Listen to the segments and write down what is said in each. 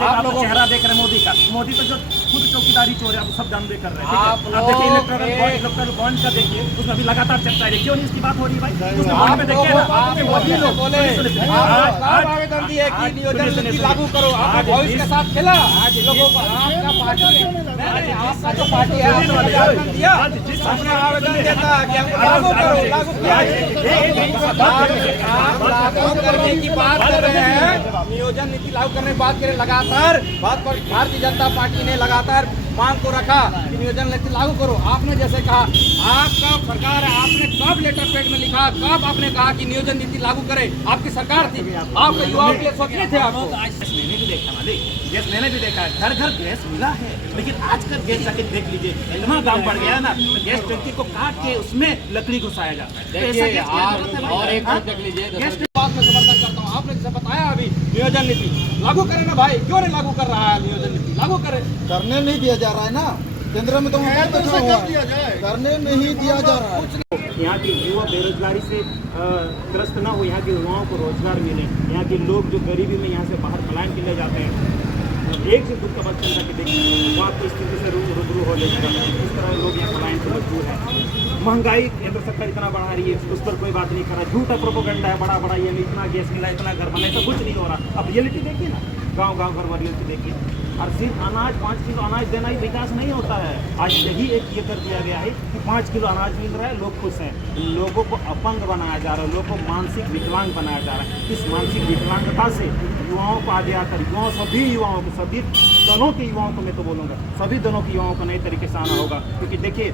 आप लोग चेहरा देख रहे हैं मोदी का। मोदी तो जो खुद चौकीदारी चोर है, आप सब जानबे कर रहे हैं। अब देखिए इलेक्ट्रल बॉन्ड का देखिए, उसमें अभी लगातार चर्चा है, क्यों नहीं इसकी बात हो रही भाई? उसमें बॉन्ड में देखिए ना, आवेदन दिए कि नियोजन नीति लागू करो, आपने भविष्य के साथ खेला। आज लोगों को आपका पार्टी है, आपका जो पार्टी है, आपने आवेदन दिया, आपने आवेदन देता कि हमको लागू करो, लागू किया। आप लागू करने की बात कर रहे हैं, नियोजन नीति लागू करने की बात करें। लगातार भारतीय जनता पार्टी ने लगातार मांग को रखा कि नियोजन नीति लागू करो। आपने जैसे कहा, आपका सरकार है, आपने कब लेटर पेड में लिखा, कब आपने कहा कि नियोजन नीति लागू करे? आपकी सरकार थी, आप युवाओं के लिए सोचने थे। आपको मैंने भी देखा मालिक, गैस मैंने भी देखा है, घर घर गैस मिला है, लेकिन आजकल गैस जाके देख लीजिए, इतना दाम बढ़ गया है ना, तो गैस टंकी को काट के उसमें लकड़ी घुसाया जाता है। देखिए आप और एक बात देख लीजिए, बात में समर्थन करता हूँ। आपने जैसे बताया अभी नियोजन नीति लागू करे ना भाई, क्यों नहीं लागू कर रहा है? नियोजन नीति लागू करे, करने नहीं दिया जा रहा है ना, केंद्र में तो करने नहीं दिया जा रहा है। यहाँ के युवा बेरोजगारी से ग्रस्त ना हो, यहाँ के युवाओं को रोजगार मिले, यहाँ के लोग जो गरीबी में यहाँ से बाहर पलायन के लिए जाते हैं, एक से दुख का बात चल कि देखिए वो आपकी स्थिति से रूबरू हो लेगा। इस तरह लोग यहाँ पलायन से मजबूर है। महंगाई केंद्र सरकार इतना बढ़ा रही है, उस पर कोई बात नहीं कर रहा। झूठा प्रोपोगंडा है बड़ा बड़ा, ये इतना गैस मिला, इतना घर बना, तो कुछ नहीं हो रहा। अब रियलिटी देखिए ना, गांव गांव घर रियलिटी देखिए। और सिर्फ अनाज 5 किलो अनाज देना ही विकास नहीं होता है। आज यही एक ये कर दिया गया है कि 5 किलो अनाज मिल रहा है, लोग खुश हैं। लोगों को अपंग बनाया जा रहा है, लोगों को मानसिक विकलांग बनाया जा रहा है। इस मानसिक विकलांगता से युवाओं को आगे आकर सभी युवाओं को, सभी दलों के युवाओं को, मैं तो बोलूँगा सभी दलों के युवाओं को नए तरीके से आना होगा। क्योंकि देखिए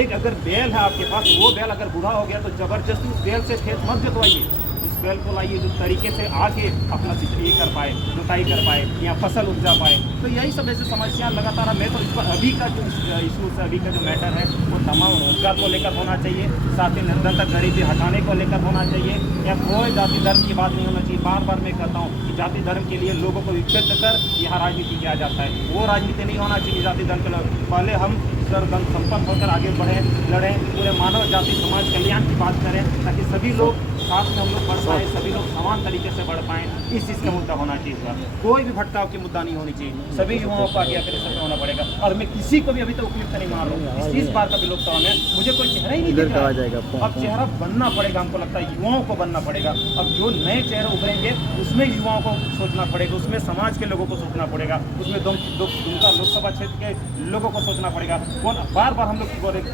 एक अगर बैल है आपके पास, वो बैल अगर बूढ़ा हो गया तो जबरदस्ती उस बैल से खेत मत जोतवाइए, उस बैल को लाइए जो तरीके से आके अपना सिंचाई कर पाए, जुताई कर पाए, या फसल उपजा पाए। तो यही सब ऐसे समस्या लगातार मैं तो इस पर अभी का जो इशू से अभी का जो मैटर है वो तमाम रोजगार को लेकर होना चाहिए, साथ ही निरंतर गरीबी हटाने को लेकर होना चाहिए, या कोई जाति धर्म की बात नहीं होना चाहिए। बार बार मैं कहता हूँ कि जाति धर्म के लिए लोगों को विक्षिप्त कर यहाँ राजनीति किया जाता है, वो राजनीति नहीं होना चाहिए जाति धर्म के लोग। पहले हम सर्वधर्म संपन्न होकर आगे बढ़ें, लड़ें, पूरे मानव जाति समाज कल्याण की बात करें, ताकि सभी लोग साथ में हम लोग बढ़ पाएँ, सभी लोग समान तरीके से बढ़ पाएँ। इस चीज़ का मुद्दा होना चाहिए। कोई भी भटकाव की मुद्दा नहीं होनी चाहिए, सभी युवाओं को आगे आकर सफल होना पड़ेगा। और मैं किसी को भी अभी तक उपयुक्त नहीं मान रहा हूँ, इस बार का भी लोकसभा में मुझे कोई चेहरा ही नहीं दिख रहा है। अब चेहरा बनना पड़ेगा, हमको लगता है युवाओं को बनना पड़ेगा। अब जो नए चेहरे उभरेंगे उसमें युवाओं को सोचना पड़ेगा, उसमें समाज के लोगों को सोचना पड़ेगा, उसमें दुमका लोकसभा क्षेत्र के लोगों को सोचना पड़ेगा। कौन बार बार हम लोग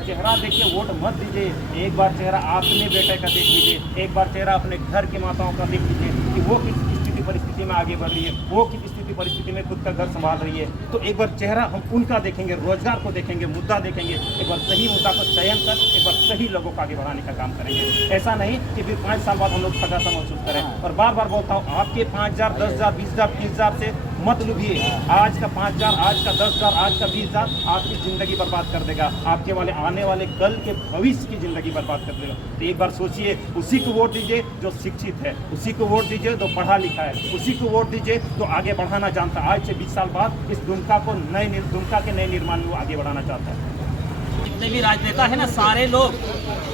चेहरा देखिए, वोट मत दीजिए, एक बार चेहरा अपने बेटे का देख लीजिए, एक बार चेहरा अपने घर की माताओं का देख लीजिए कि वो किस स्थिति परिस्थिति में आगे बढ़ रही है, वो किस स्थिति परिस्थिति में खुद का घर संभाल रही है। तो एक बार चेहरा हम उनका देखेंगे, रोजगार को देखेंगे, मुद्दा देखेंगे, एक बार सही मुद्दा को चयन कर एक बार सही लोगों को आगे बढ़ाने का काम करेंगे। ऐसा नहीं कि फिर 5 साल बाद हम लोग थका सा महसूस करें। और बार बार बोलता हूँ, आपके 5,000, 10,000, 20,000, 30,000 से मत लुभिए। आज का 5,000, आज का 10,000, आज का 20,000 आपकी जिंदगी बर्बाद कर देगा, आपके वाले आने वाले कल के भविष्य की जिंदगी बर्बाद कर देगा। तो एक बार सोचिए, उसी को वोट दीजिए जो शिक्षित है, उसी को वोट दीजिए जो पढ़ा लिखा है, उसी को वोट दीजिए जो आगे बढ़ाना जानता है। आज से 20 साल बाद इस दुमका को दुमका के नए निर्माण में आगे बढ़ाना चाहता है। जितने भी राजनेता है ना, सारे लोग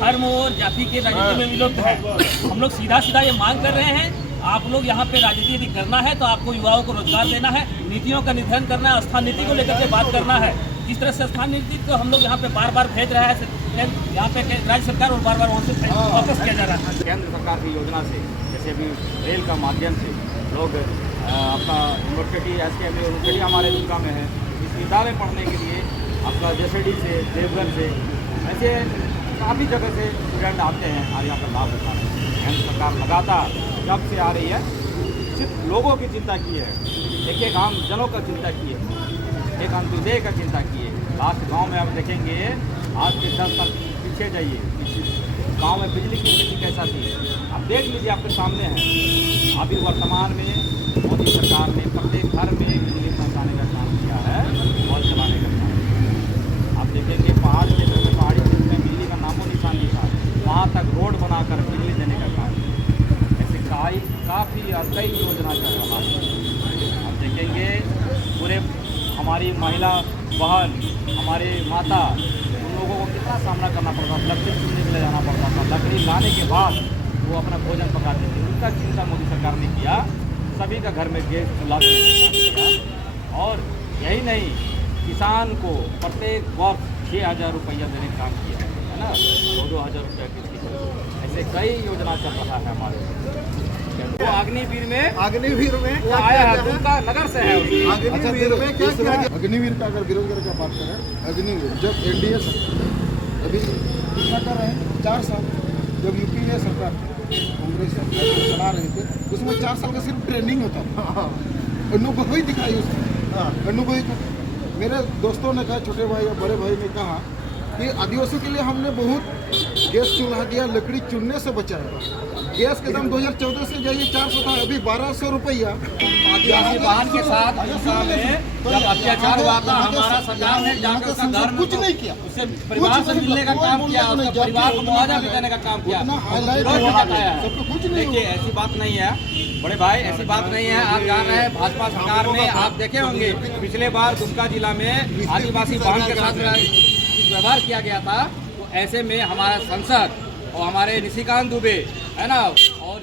धर्म और जाति के राजनीति में विलुप्त है। हम लोग सीधा सीधा ये मांग कर रहे हैं, आप लोग यहाँ पे राजनीति यदि करना है तो आपको युवाओं को रोजगार देना है, नीतियों का निर्धारण करना है, स्थान नीति को लेकर के बात करना है। जिस तरह से स्थान नीति को हम लोग यहाँ पे बार बार भेज रहा है यहाँ पे राज्य सरकार, और बार बार वहाँ से वापस किया जा रहा है। केंद्र सरकार की योजना से, जैसे अभी रेल का माध्यम से लोग अपना यूनिवर्सिटी यूनिवर्सिटी हमारे दुमका में है, इस विद्यालय पढ़ने के लिए आपका जैसेडी से, देवघर से, ऐसे काफ़ी जगह से स्टूडेंट आते हैं और यहाँ पर लाभ उठा रहे हैं। केंद्र सरकार लगातार जब से आ रही है, सिर्फ लोगों की चिंता की है, एक आम जनों का चिंता की है, एक अंत्योदय का चिंता की है। लास्ट गांव में आप देखेंगे, आज के 10 साल पीछे जाइए, गांव में बिजली की स्थिति कैसा थी आप देख लीजिए, आपके सामने है। अभी वर्तमान में मोदी सरकार ने प्रत्येक घर में बिजली पहुँचाने का काम किया है और चलाने का काम। आप देखेंगे पहाड़ क्षेत्र में, पहाड़ी क्षेत्र में बिजली का नामो निशान नहीं था, वहाँ तक रोड बनाकर बिजली देने का काम। ऐसे काफ़ी और कई योजना चल रहा है। आप देखेंगे पूरे हमारी महिला बहन, हमारे माता, उन लोगों को कितना सामना करना पड़ता था, लकड़ी चुनने के लिए जाना पड़ता था, लकड़ी लाने के बाद वो अपना भोजन पकाते थे। उनका चिंता मोदी सरकार ने किया, सभी का घर में गैस चूल्हा किया। और यही नहीं, किसान को प्रत्येक वर्ष 6,000 रुपया देने का काम किया है ना, 2,000 रुपया किस्त। ऐसे कई योजना चल रहा है हमारे। तो अग्निवीर में वो आया है, दुमका नगर से है। अग्निवीर में क्या किया गया? अग्निवीर का अगर बेरोजगार का बात करें, अग्निवीर जब एनडीए सरकार अभी कितना कर रहे हैं 4 साल, जब यूपीए सरकार कांग्रेस सरकार चला रहे थे उसमें 4 साल का सिर्फ ट्रेनिंग होता था। अनुभवी दिखाई उसमें, अनुभवी। मेरे दोस्तों ने कहा, छोटे भाई और बड़े भाई ने कहा कि आदिवासी के लिए हमने बहुत गैस चूल्हा दिया, लकड़ी चुनने से बचाया। गैस के दाम 2014 से जाइए 400 था, अभी 1,200 रुपया। आदिवासी वाहन के साथ जब अत्याचार हुआ था, हमारा सरकार ने जाकर उसका घर कुछ नहीं किया, उससे परिवार से मिलने का काम किया, उसका परिवार को मुआवजा भी देने का काम किया। कुछ नहीं। देखिए, ऐसी बात नहीं है बड़े भाई, ऐसी बात नहीं है। आप जान रहे हैं भाजपा सरकार में, आप देखे होंगे पिछले बार दुमका जिला में आदिवासी वाहन के साथ व्यवहार किया गया था। तो ऐसे में हमारा सांसद और हमारे निशिकांत दुबे है ना, और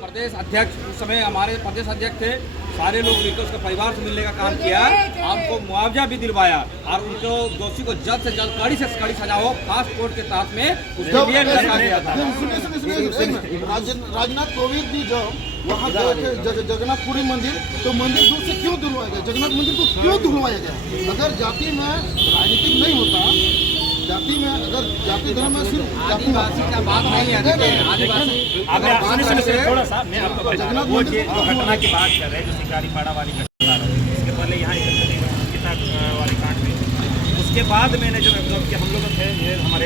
प्रदेश अध्यक्ष, उस समय हमारे प्रदेश अध्यक्ष थे, सारे लोग मिलकर उसका परिवार से मिलने का काम किया, आपको मुआवजा भी दिलवाया और उनको दोषी को जल्द से जल्द कड़ी से कड़ी सजा हो, फास्ट कोर्ट के तहत में उसको भी रखा गया था। राजनाथ कोविंद जी जब वहाँ गए थे जगन्नाथपुरी मंदिर, तो मंदिर दूर से क्यों धुलवाया गया? जगन्नाथ मंदिर को क्यों धुलवाया गया? अगर जाति में राजनीतिक नहीं होता, जाति में अगर जाति धर्म में सिर्फ आदिवासी का बात नहीं है। थोड़ा सा मैं आपको बता, वो जो घटना की बात कर रहे हैं, जो शिकारी पाड़ा वाली घटना, इसके पहले यहाँ कितना वाली कांड में, उसके बाद मैंने जो हम लोग थे, ये हमारे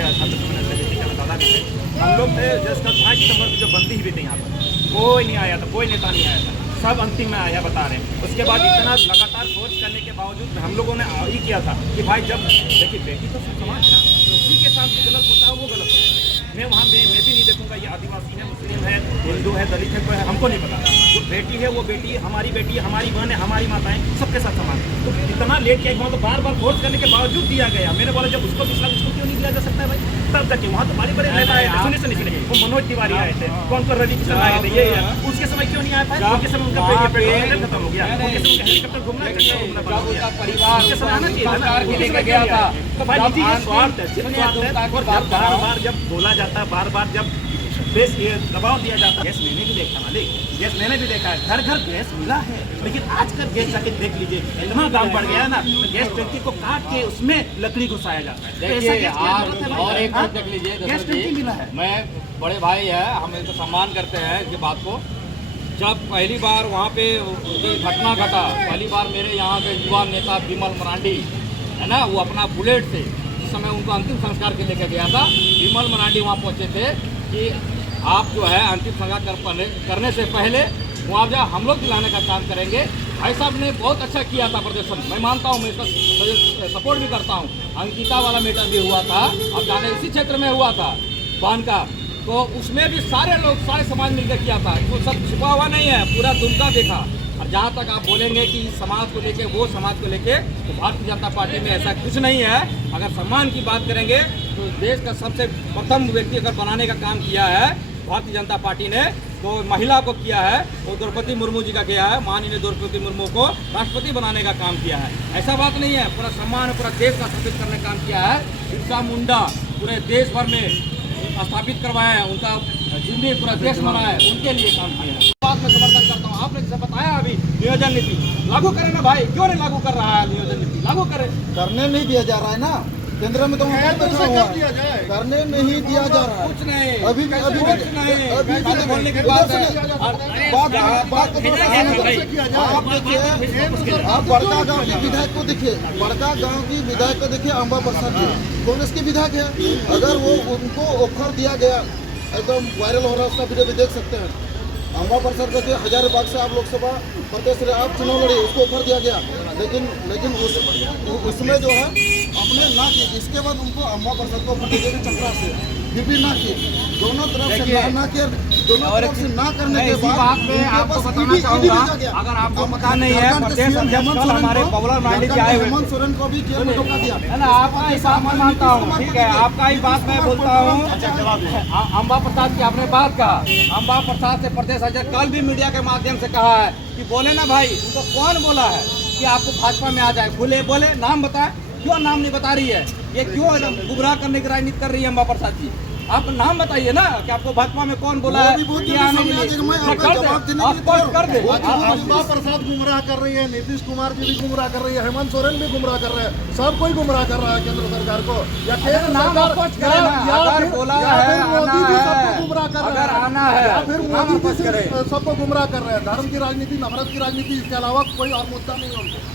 दादा भी थे, हम लोग थे जिसका 5 सितंबर की जो बंदी हुई थी यहाँ पर, कोई नहीं आया था, कोई नेता नहीं आया था, सब अंतिम में आया बता रहे हैं। उसके बाद इतना लगातार खोज करने के बावजूद हम लोगों ने ये किया था कि भाई जब देखिए बेटी तो समाज है, उसी के साथ गलत होता है वो गलत होता है। मैं वहाँ मैं भी नहीं देखूंगा ये आदिवासी है, मुस्लिम है, हिंदू है, दलित है, कोई है, हमको नहीं पता। जो बेटी है वो बेटी है, हमारी बहन है, हमारी माताएं सबके साथ समान है। तो इतना लेट किया वहाँ तो बार खोज करने के बावजूद दिया गया। मैंने बोला जब उसको पिछला उसको क्यों नहीं दिया जा सकता है भाई? तब तक वहाँ तो बड़े नेता आए थे, सुनिए वो मनोज तिवारी आए थे, कौन रवि किशन आए थे, ये उसके समय क्यों नहीं आया था? उनके समय उनका खत्म हो गया, उनके समय उनका हेलीकॉप्टर घूमना गया था। तो भाई ये स्वार्थ है। और बार जब बोला जाता है, बार जब गैस ये दबाव दिया जाता है, गैस मैंने भी देखा मालिक, गैस मैंने भी देखा है, घर घर गैस मिला है, लेकिन आजकल गैस जाके देख लीजिए इतना दाम बढ़ गया है ना, तो गैस टंकी को काट के उसमें लकड़ी घुसाया जाता है। देखिए आप और एक चीज देख लीजिए, गैस टंकी मिला है। मैं बड़े भाई है, हम इनको सम्मान करते हैं इनकी बात को। जब पहली बार वहाँ पे घटना घटा, पहली बार मेरे यहाँ के युवा नेता विमल मरांडी है ना, वो अपना बुलेट से जिस समय उनको अंतिम संस्कार के लेके गया था, विमल मरांडी वहाँ पहुँचे थे कि आप जो है अंतिम संस्कार करने से पहले मुआवजा हम लोग दिलाने का काम करेंगे। भाई साहब ने बहुत अच्छा किया था प्रदर्शन, मैं मानता हूँ, मैं इसका सपोर्ट भी करता हूँ। अंकिता वाला मैटर भी हुआ था, अब जाने इसी क्षेत्र में हुआ था बान का, तो उसमें भी सारे लोग, सारे समाज मिलकर किया था। वो सब छुपा हुआ नहीं है, पूरा दुमका देखा। और जहाँ तक आप बोलेंगे कि समाज को लेके, वो समाज को लेके, तो भारतीय जनता पार्टी में ऐसा कुछ नहीं है। अगर सम्मान की बात करेंगे तो देश का सबसे प्रथम व्यक्ति अगर बनाने का काम किया है भारतीय जनता पार्टी ने, तो महिला को किया है, वो द्रौपदी मुर्मू जी का किया है। माननीय द्रौपदी मुर्मू को राष्ट्रपति बनाने का काम किया है। ऐसा बात नहीं है, पूरा सम्मान, पूरा देश का स्थापित करने का काम किया है। बिरसा मुंडा पूरे देश भर में स्थापित करवाया है, उनका जिंदगी पूरा देश बनाया है, उनके लिए काम किया है। बात में समर्थन करता हूँ। आपने जैसे बताया अभी नियोजन नीति लागू करें ना भाई, क्यों नहीं लागू कर रहा है? नियोजन नीति लागू करें, करने नहीं दिया जा रहा है ना, केंद्र में तो करने नहीं दिया जा रहा है। कुछ नहीं, अभी बोलने की बात है। आप बड़का गांव के विधायक को देखिए, बड़का गांव की विधायक को देखिए, अम्बा प्रसाद जी कांग्रेस के विधायक है। अगर वो उनको ऑफर दिया गया, एकदम वायरल हो रहा है, उसका वीडियो भी देख सकते हैं। अम्बा प्रसाद को हजारीबाग से आप लोकसभा प्रदेश से आप चुनाव लड़े, उसको ऑफर दिया गया, लेकिन उसमें जो है अपने ना किए। इसके बाद उनको अम्बा प्रसाद को ऑफर दिया चक्रा से, विपी ना किए, दोनों तरफ से ना किए। दोनों और तरफ से ना करने मैं के इसी बाद बात में उनके आपको पास बताना ईडी चाहूंगा, भेजा गया। अगर आपको अब पता नहीं है, झारखंड के प्रदेश सीएम अध्यक्ष हेमंत कल सोरेन हमारे को- पॉपुलर माइंड झारखंड के आए के हुए हेमंत सोरेन को भी जेल में धोखा दिया है ना। आपका ही बात मैं मानता हूँ, ठीक है, आपका ही बात मैं बोलता हूँ। अम्बा प्रसाद की आपने बात कहा, अम्बा प्रसाद से प्रदेश अध्यक्ष कल भी मीडिया के माध्यम से कहा है कि बोले ना भाई, उनको कौन बोला है कि आपको भाजपा में आ जाए, खुले बोले, नाम बताए, क्यों नाम नहीं बता रही है, ये क्यों गुमराह करने की राजनीति कर रही है अम्बा प्रसाद जी? आप नाम बताइए ना कि आपको भाजपा में कौन बोला है कि आने के लिए। कर दे अम्बा प्रसाद गुमराह कर रही है, नीतीश कुमार जी भी गुमराह कर रही है, हेमंत सोरेन भी गुमराह कर रहे हैं, सब कोई गुमराह कर रहा है केंद्र सरकार को। या केंद्र नाम सरकार वापस करे ना, अगर बोला है मोदी आना जी है, सबको गुमराह कर रहे हैं, अगर आना है या फिर नाम मोदी वापस जी करे। सबको गुमराह कर रहे हैं। धर्म की राजनीति, नफरत की राजनीति, इसके अलावा कोई और मुद्दा नहीं है उनको।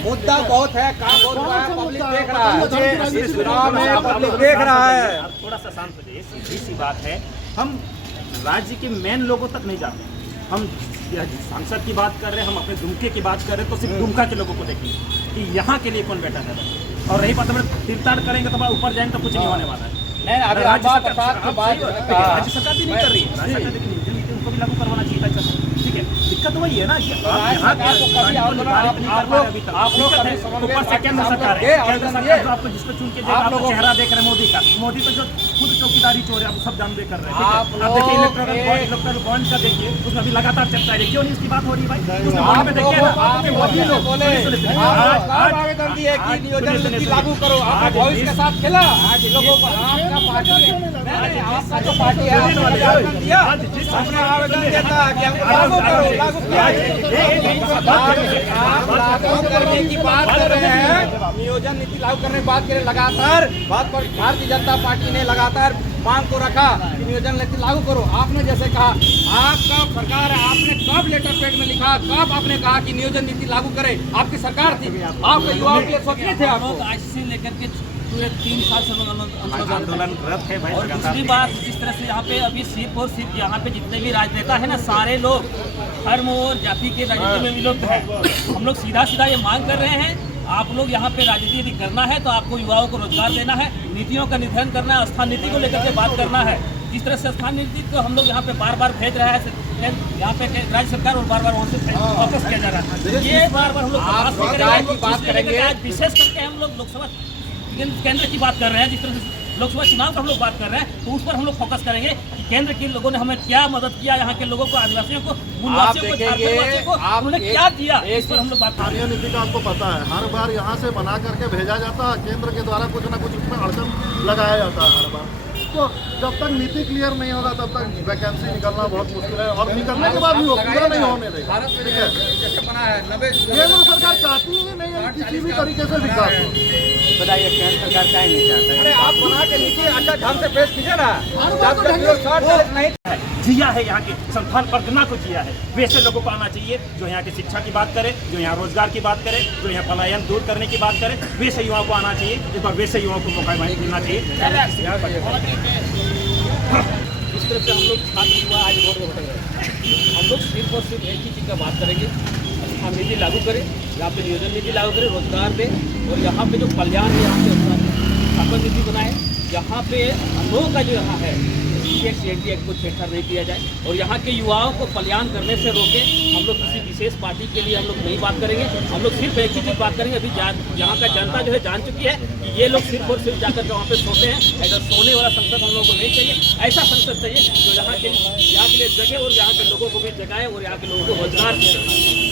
मुद्दा बहुत है, काम बहुत हुआ है, पब्लिक देख रहा है, मुझे इस चुनाव में पब्लिक देख रहा है। आप थोड़ा सा शांत हो जाइए, सीधी सी बात है, हम राज्य के मेन लोगों तक नहीं जाते। हम सांसद की बात कर रहे हैं, हम अपने दुमके की बात कर रहे हैं, तो सिर्फ दुमका के लोगों को देखिए कि यहाँ के लिए कौन बैठा है। और रही बात, हम तिरताड़ करेंगे तो ऊपर जाएंगे तो कुछ नहीं होने वाला है। नहीं, अभी राज्य अम्बा सरकार प्रसाद की बात राज्य सरकार भी नहीं कर रही है, राज्य सरकार देखिए नीति नीति उनको भी लागू करवाना चाहिए था। ठीक है, दिक्कत वही है ना कि आप राज्य यहाँ सरकार को कभी को निर्धारित नहीं कर पा रहे अभी तक। आप लोग दिक्कत है, कभी समन्वय ऊपर से केंद्र सरकार है, केंद्र सरकार जो आपको जिसको चुन के देगा, आप लोगों चेहरा देख रहे हैं मोदी का, मोदी तो जो खुद चौकीदारी चोर है, आप सब जानबे कर रहे हैं। आप ठीक है? अब देखिए लोग इलेक्ट्रल बॉन्ड का देखिए, उसमें अभी लगातार चर्चा है, क्यों नहीं उसकी बात हो रही है भाई? उसमें आप बॉन्ड में देखिए ना, लोग मोदी लोग बोले आप आवेदन दिए कि नियोजन नीति लागू करो, आपने भविष्य के साथ खेला। आज लोगों को आपका पार्टी है, आपका जो पार्टी है, आपने आवेदन दिया, आपने आवेदन देता कि हमको लागू करो, लागू किया। आप लागू करने की बात कर रहे हैं, नियोजन नीति लागू करने की बात करें, लगातार बात पर भारतीय जनता पार्टी ने लगातार मांग को रखा कि नियोजन नीति लागू करो। आपने जैसे कहा, आपका सरकार है, आपने कब लेटर पेड में लिखा, कब आपने कहा कि नियोजन नीति लागू करें? आपकी सरकार थी, आपके युवाओं के लिए सोचने थे आप लोग। आज से लेकर के पूरे 3 साल से आंदोलनरत है भाई। और दूसरी बात, जिस तरह से यहाँ पे अभी सिर्फ और सिर्फ यहाँ पे जितने भी राजनेता है ना, सारे लोग धर्म और जाति के राजनीति में विलुप्त है। हम लोग सीधा सीधा ये मांग कर रहे हैं, आप लोग यहाँ पे राजनीति यदि करना है तो आपको युवाओं को रोजगार देना है, नीतियों का निर्धारण करना है, स्थान नीति को लेकर के बात करना है। जिस तरह से स्थान नीति को हम लोग यहाँ पे बार बार भेज रहा है यहाँ पे राज्य सरकार, और बार बार वहाँ से वापस किया जा रहा है। ये बार बार हम लोग बात करेंगे। आज विशेष करके हम लोग लोकसभा केंद्र की बात कर रहे हैं, जिस तरह से लोकसभा चुनाव का हम लोग बात कर रहे हैं, तो उस पर हम लोग फोकस करेंगे कि केंद्र के लोगों ने हमें क्या मदद किया, यहाँ के लोगों को, आदिवासियों को, मूलवासियों को, झारखंडवासियों को उन्होंने क्या दिया, इस पर हम लोग बात करेंगे। स्थानीय नीति का आपको पता है, हर बार यहाँ से बना करके भेजा जाता है, केंद्र के द्वारा कुछ ना कुछ उसमें अड़चन लगाया जाता है हर बार। तो जब तक नीति क्लियर नहीं होगा तब तक वैकेंसी निकलना बहुत मुश्किल है, और निकलने के बाद भी वो पूरा नहीं होने देगा। ठीक है, केंद्र सरकार चाहती ही नहीं है किसी भी तरीके से विकास हो। बताइए, केंद्र सरकार क्या ही नहीं चाहता है? अरे आप बना के लीजिए, अच्छा ढंग से पेश कीजिए ना। जब तक लोग शॉर्ट नहीं जिया है, यहाँ के संस्थान परगना को जिया है, वैसे लोगों को आना चाहिए जो यहाँ की शिक्षा की बात करे, जो यहाँ रोजगार की बात करे, जो यहाँ पलायन दूर करने की बात करे, वैसे युवाओं को आना चाहिए। इस बार वैसे युवाओं को मौका मिलना चाहिए। इस तरह से हम लोग छात्र युवा आज वोट में भटक रहे हैं। हम लोग सिर्फ और सिर्फ एक ही चीज़ का बात करेंगे, हम नीति लागू करें, यहाँ पे नियोजन नीति लागू करें, रोजगार दें, और यहाँ पे जो कल्याण है यहाँ पे स्थापन नीति बनाए, यहाँ पे हम लोगों का जो यहाँ है CAT को छेड़छाड़ नहीं किया जाए, और यहाँ के युवाओं को कल्याण करने से रोके। हम लोग किसी विशेष पार्टी के लिए हम लोग नहीं बात करेंगे, हम लोग सिर्फ एक ही चीज़ बात करेंगे। अभी यहाँ का जनता जो है जान चुकी है कि ये लोग सिर्फ और सिर्फ जाकर के वहाँ पे सोते हैं। ऐसा सोने वाला संसद हम लोगों को नहीं चाहिए, ऐसा संसद चाहिए जो यहाँ के लिए जगह और यहाँ के लोगों को भी जगाए और यहाँ के लोगों को रोजगार दे।